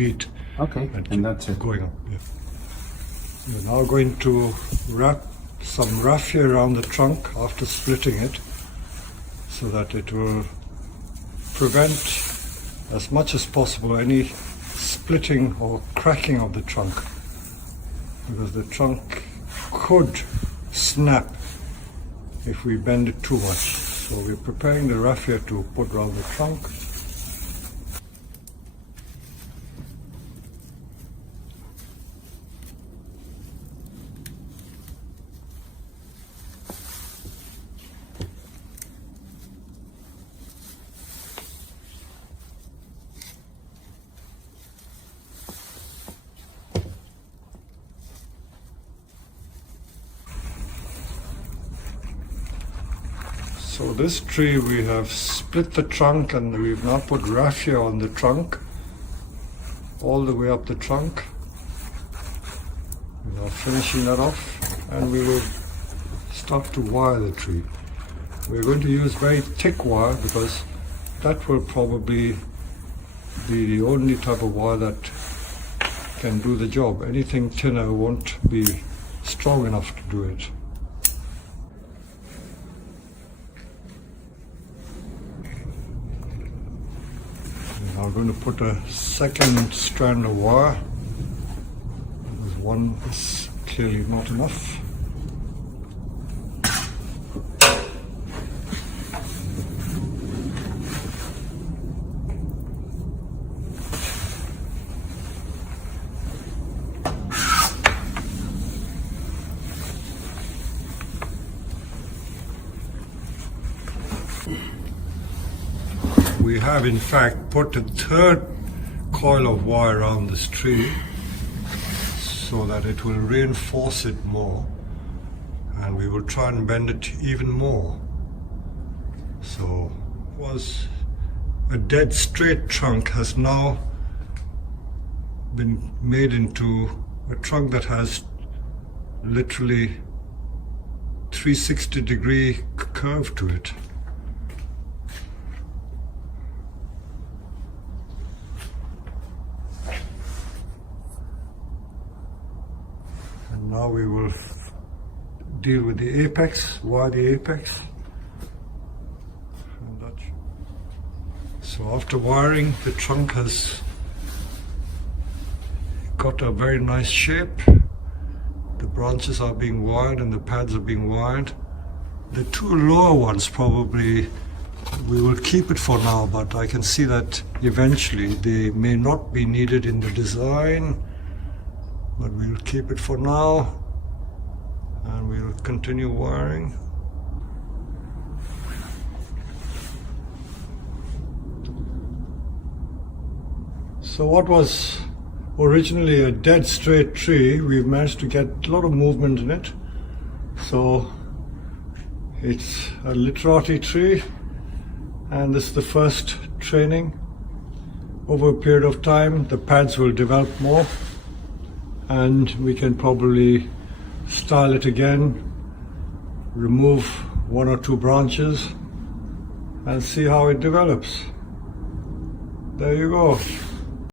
meet. Okay, and that's it. Going up. Yeah. We're now going to wrap some raffia around the trunk after splitting it, so that it will prevent as much as possible any splitting or cracking of the trunk, because the trunk could snap if we bend it too much. So we're preparing the raffia to put around the trunk. So this tree, we have split the trunk and we've now put raffia on the trunk, all the way up the trunk. We are finishing that off, and we will start to wire the tree. We're going to use very thick wire because that will probably be the only type of wire that can do the job. Anything thinner won't be strong enough to do it. I'm going to put a second strand of wire, because one is clearly not enough. We have in fact put a third coil of wire around this tree so that it will reinforce it more, and we will try and bend it even more. So was a dead straight trunk has now been made into a trunk that has literally 360-degree curve to it. Now we will deal with the apex, wire the apex. So after wiring, the trunk has got a very nice shape. The branches are being wired and the pads are being wired. The two lower ones probably we will keep it for now, but I can see that eventually they may not be needed in the design. But we'll keep it for now, and we'll continue wiring. So what was originally a dead straight tree, we've managed to get a lot of movement in it. So it's a literati tree, and this is the first training. Over a period of time, the pads will develop more, and we can probably style it again, remove one or two branches, and see how it develops. There you go.